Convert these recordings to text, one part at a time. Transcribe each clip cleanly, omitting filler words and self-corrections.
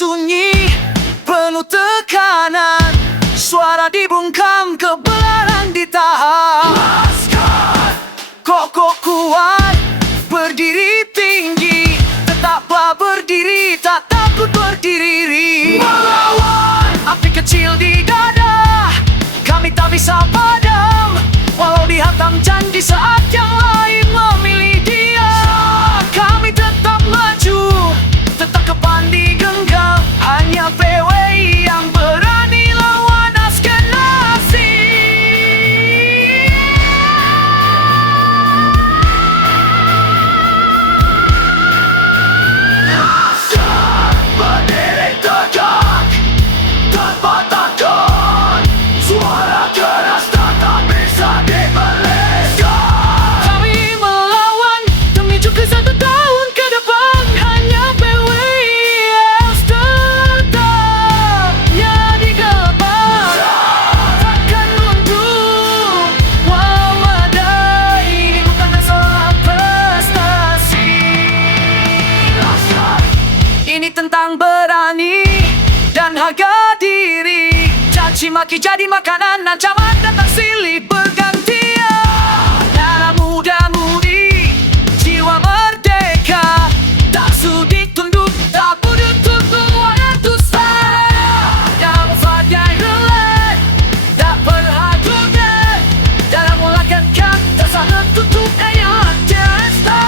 sunyi, penuh tekanan. Suara dibungkam, kebenaran ditahan. Laskar kokoh kuat, berdiri tinggi. Tetaplah berdiri, tak takut berdiri. Melawan api kecil di dada, kami tak bisa padam. Walau dihantam janji saat yang lain memilih dia, kami tetap maju, tetap kepan digenggam. Hanya PWI yang berani lawan askernasi. Laskar berdiri tegak tanpa takut, suara keras tak bisa dibeleskan. Kami melawan demi juga 1 tahun ke depan. Hanya PWI yang tetap jadi gelepar, takkan mundur. Wawadah ini bukan soal prestasi. Laskar ini tentang berani dan harga diri. Caci maki jadi makanan, ancaman datang silih bergantian. Darah muda-mudi, jiwa merdeka, tak sudi tunduk, tak pudut tutup waktu saya. Yang fadai relay, tak berhadunya. Dalam mulakan kata sangat tutup ayat jesta.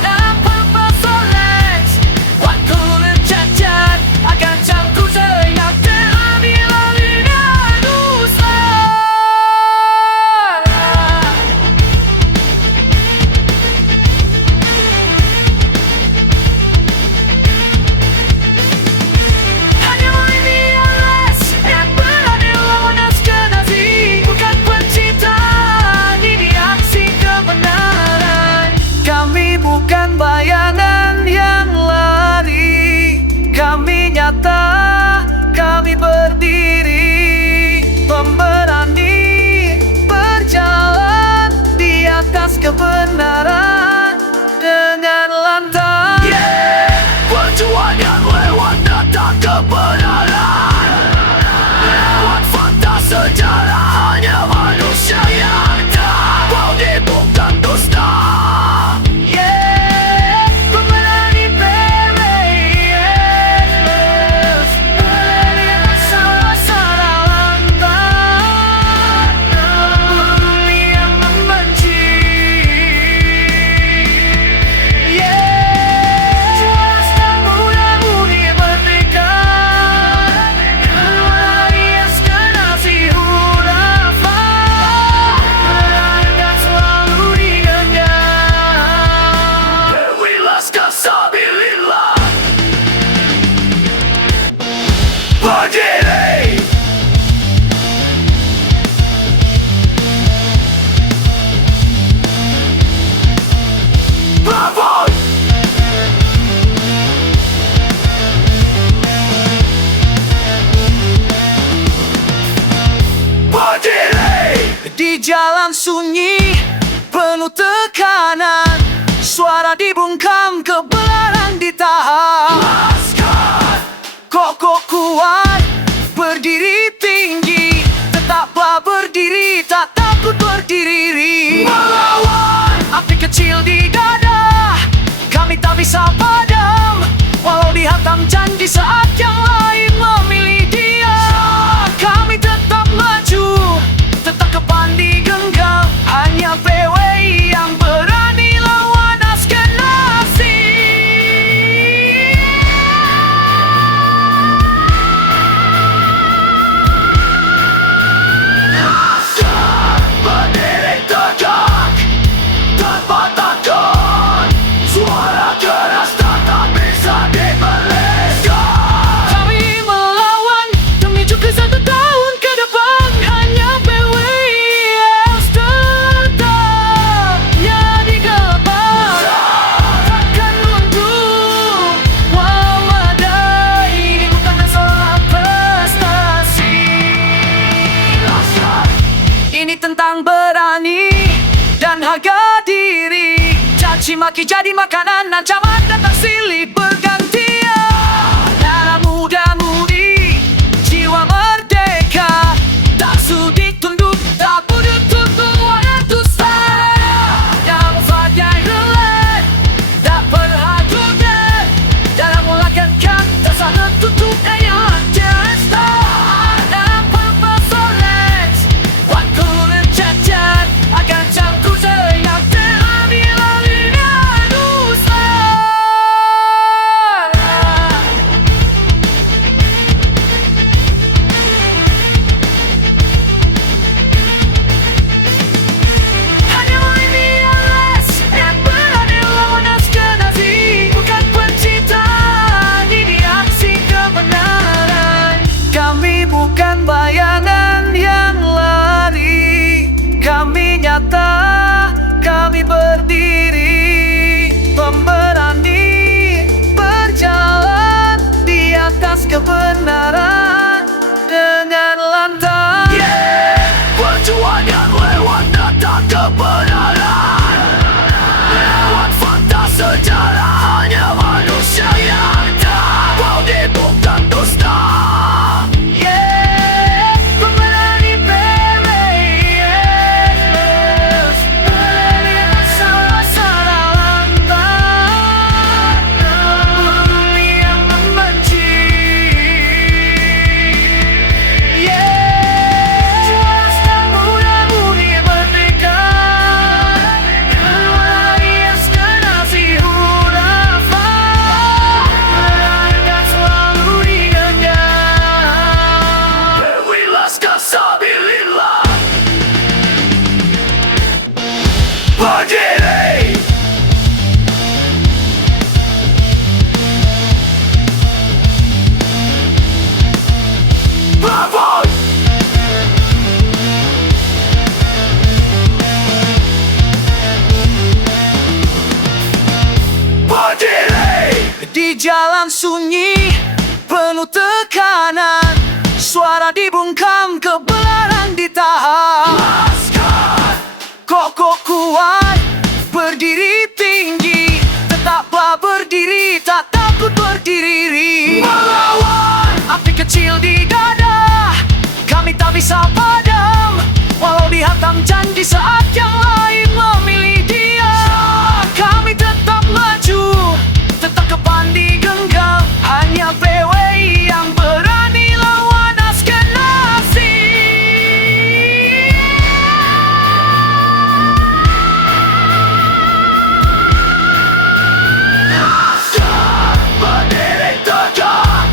Ada perpasolet, waktu tercacat, akan cangku senyap terambil alihnya dusta. Hanya ini yang les, yang berani lawan askernasi. Bukan pencitraan, ini aksi kebenaran. Kami bukan bayangan yang lari, kami nyata, kami berdiri. Pemberani berjalan di atas kebenaran dengan lantang. Perjuangan yang lewat datang kebenaran, lewat fakta sejarah. Hanya manusia yang tak mau dibungkam dusta. Pemberani PWI, berdiri rasa lantang. Bumi yang membenci, jelas dan muda-mudi merdeka. Keluari askernasi hurafat, dan selalu digenggam. PWI Laskar Sabilillah berdiri. Bravo! Berdiri di jalan sunyi, penuh tekanan. Suara dibungkam, kebenaran ditahan. Laskar kokoh kuat, berdiri tinggi. Tetaplah berdiri, tak takut berdiri. Melawan api kecil di dada, kami tak bisa padam. Walau dihantam janji saat yang lain memilih dia, kami tetap maju, tetap kepan digenggam. Hanya PWI yang berani lawan askernasi. Laskar berdiri tegak tanpa takut, suara keras tak bisa dibeleskan. Kami melawan demi juga 1 tahun ke depan. Hanya PWI yang tetap jadi gelepar, takkan mundur. Wawadah ini bukan soal prestasi. Laskar ini tentang berani dan harga diri. Caci maki jadi makanan, ancaman datang silih bergantian. Darah bukan bayangan yang lari. Kami nyata, kami berdiri, pemberani berjalan di atas kebenaran dengan lantang. Perjuangan yang lewat data kebenaran, lewat fakta sejarah, hanya manusia yang tak mau dibuktikan dusta. Pemberani PWS, melihat salah-salah lantang, yang membenci. Jelas dan mudah-mudi merdeka, alias generasi hurafat, dan selalu digenggam. Wilas kasabilillah, berdiri. Bravo! Berdiri di jalan sunyi penuh tekanan, suara dibungkam, kebenaran ditahan. Kokoh kuat, berdiri tinggi, tetaplah berdiri, tak takut berdiri. Melawan api kecil di dada, kami tak bisa padam, walau dihantam janji saat yang lain memilih dia. Kami tetap maju, tetap kepan digenggam, hanya PWI yang berani lawan askenasi. Berdiri tegak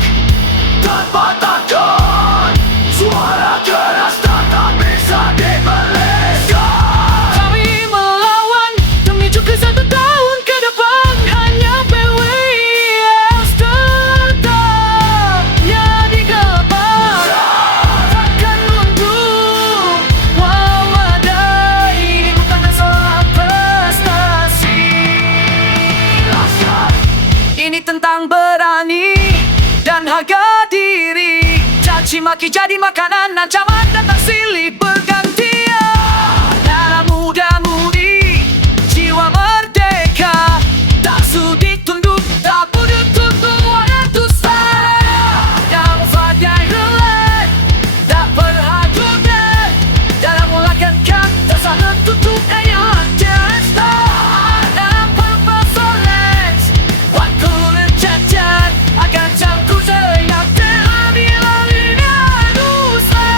tanpa takut, suara keras tak bisa dibelenggar. Kami melawan demi juga 1 tahun ke depan, hanya PWS tetap jadi gebar. Takkan mundur, wawadah ini bukan masalah prestasi. Ini tentang berani dan harga diri. Caci maki jadi makanan, ancaman datang silih bergantian. Dalam muda-mudi, jiwa merdeka, tak sudi tunduk, tak pudut tunduk wadah dusta. Yang fadai relay, tak berhadutnya, dalam mulakan kata sangat tutup ayat jesta. Dalam perpasoles, waktu lecacat, akan cangkul seyak terambil alihnya dusta.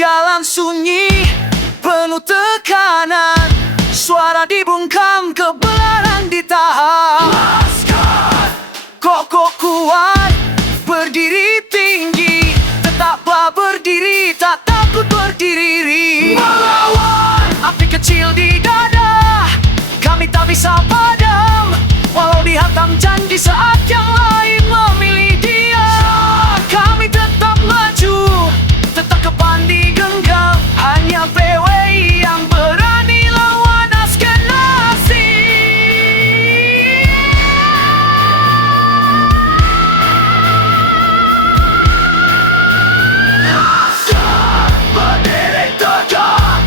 jalan sunyi penuh tekanan, suara dibungkam, kebenaran ditahan. Kokoh kuat, berdiri tinggi, tetaplah berdiri, tak takut berdiri. Melawan api kecil di dada, kami tak bisa padam, walau dihantam janji saat yang lain memilih dia. Kami tetap maju, tetap kepan digenggam, hanya PWI yang berani lawan askernasi. Berdiri tegak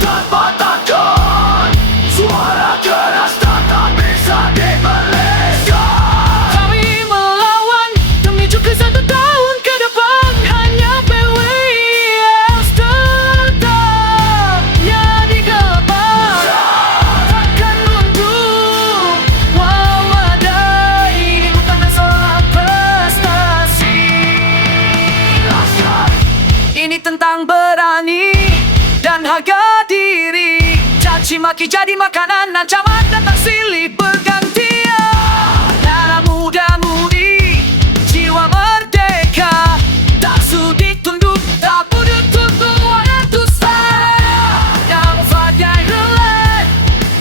tanpa takut, suara keras tak bisa dibelenggar. Kami melawan demi juga 1 tahun ke depan, hanya PWI yang tetap jadi kepan. Takkan mundur, walau ini bukan masalah prestasi. Ini tentang berani dan harga diri, caci maki jadi makanan, ancaman datang silih bergantian. Darah muda-mudi, jiwa merdeka, tak sudi tunduk, tak pudut tunduk wadah dusta. Yang fadai relay,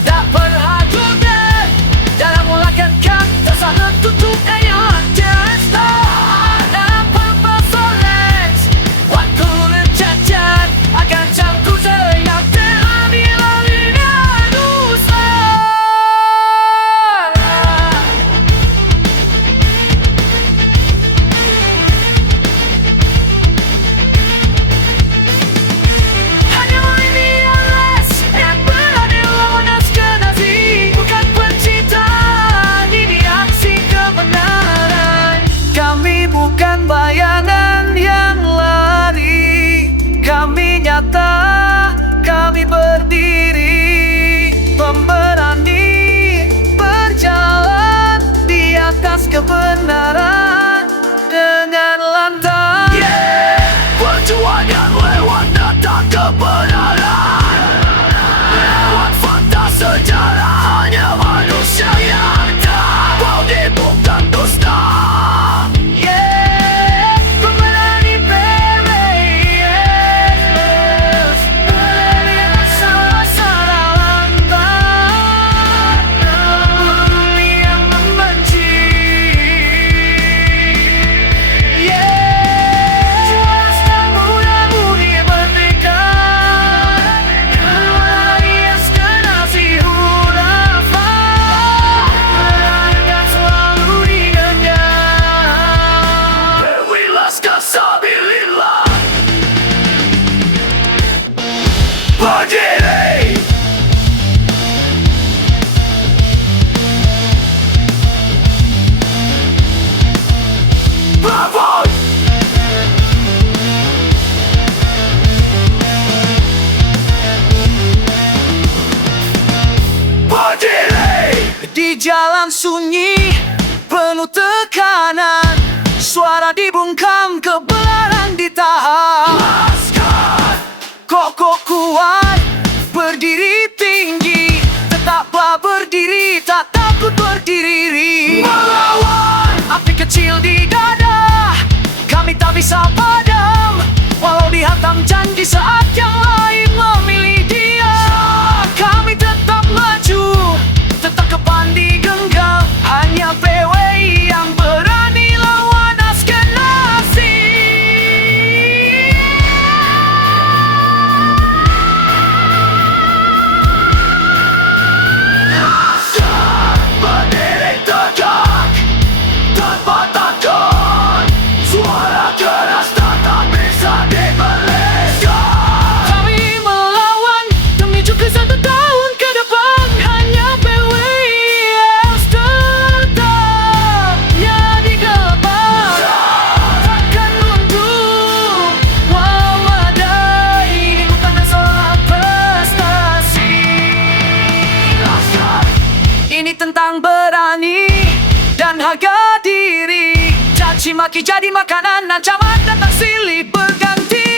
tak berhadunan, dalam mulakan kata sangat tutup ayat jasta. Dalam perpasolan, waktu lencacat akan campur senyap terambil alihnya dusta. Hanya ini yang berani lawan askernasi, bukan pencitraan, ini aksi kebenaran. Kami bukan bayangan yang lari, kami nyata, kami berdiri, pemberani berjalan di atas kebenaran dengan lantang. Perjuangan lewat data kebenaran, lewat fakta sejarah, hanya manusia yang tak mau dibungkam dusta. Pemberani PWI, berani rasa-rasa lantang, bumi yang membenci. Jelas dan muda-mudi merdeka, melalui askernasi hurafat, akan selalu digenggam. PWI Laskar Sabilillah berdiri. Bravo! Berdiri di jalan sunyi penuh tekanan, suara dibungkam, kebenaran ditahan. Kokoh kuat, berdiri tinggi, tetaplah berdiri, tak takut berdiri. Melawan api kecil di dada, kami tak bisa padam, walau dihantam janji saat yang lain memilih dia. Kami tetap maju, tetap kepan digenggam, hanya PWI yang berani lawan askernasi. Berdiri tegak tanpa takut, suara keras tak bisa dibelenggar. Kami melawan demi juga 1 tahun ke depan, hanya PWI yang tetap jadi kepan. Takkan mundur, walau ini bukan masalah prestasi. Ini tentang berani dan harga diri, caci maki jadi makanan, ancaman datang silih berganti.